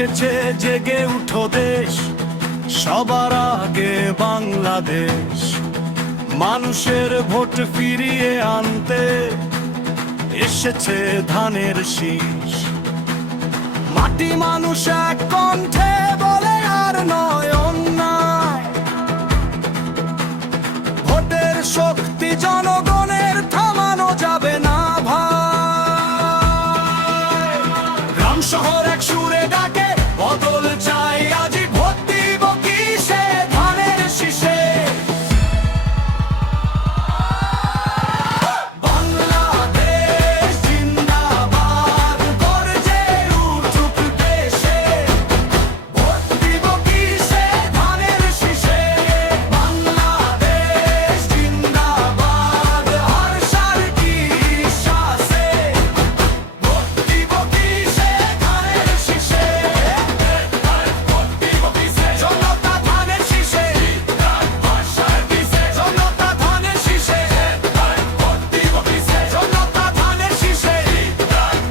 এসেছে জেগে উঠো দেশ, সবার আগে বাংলাদেশ। মানুষের ভোট ফিরিয়ে আনতে এসেছে ধানের শীষ। মাটি মানুষ এক কণ্ঠে বলে আর নয় অন্যায়। ভোটের শক্তি জনগণের, থামানো যাবে না ভাই। গ্রাম শহর এক সুরে ডাকে বদল চাই আজি, ভোট দিব কিসে ধানের শীষে। বাংলাদেশ জিন্দাবাদ, গর্জে উঠুক দেশে। ভোট দিব কিসে ধানের শীষে। বাংলাদেশ জিন্দাবাদ, হর্ষার কি শ্বাসে। ভোট দিব কিসে ধানের শীষে। ভোট দিব কিসে জনতা ধানের শীষে। হর্ষার কিসে জনতা ধানের শীষে। ভোট দিব কিসে জনতা ধানের শীষে।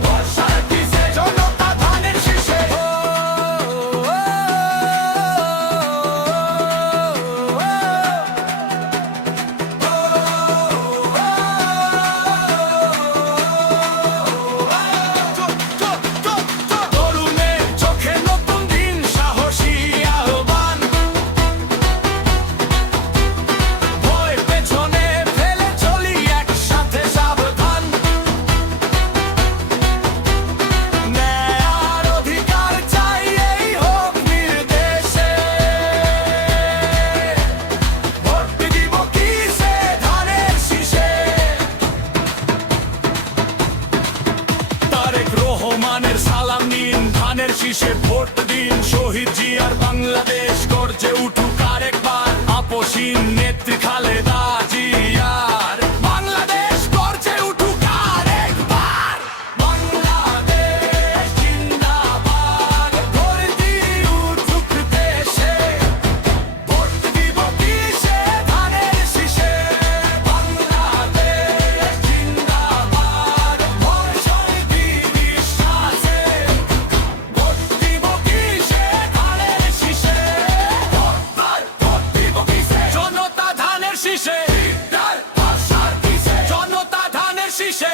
হর্ষার কিসে জনতা ধানের শীষে। তরুণের চোখে নতুন দিন, সাহসী আহ্বান। ভয় পেছনে ফেলে চলি একসাথে সাবধান। ন্যায় আর অধিকার চাই, এই হোক নির্দেশে। ভোট দিব কিসে ধানের শীষে। তারেক রহমানের সালাম নিন, ধানের শীষে ভোট দিন। শহীদ জিয়ার বাংলাদেশ গর্জে উঠুক আরেকবার, আপসহীন নেত্রী খালেদা জিয়ার বাংলাদেশ গর্জে উঠুক আরেকবার। বাংলাদেশ জিন্দাবাদ, গর্জে উঠুক দেশে। ভোট দিব কিসে ধানের শীষে। বাংলাদেশ জিন্দাবাদ, ভরসার কি বিশ্বাসে। ভোট দিব কিসে ধানের শীষে। ভোট দিব কিসে জনতা ধানের শীষে। হর্ষার কিসে জনতা ধানের শীষে।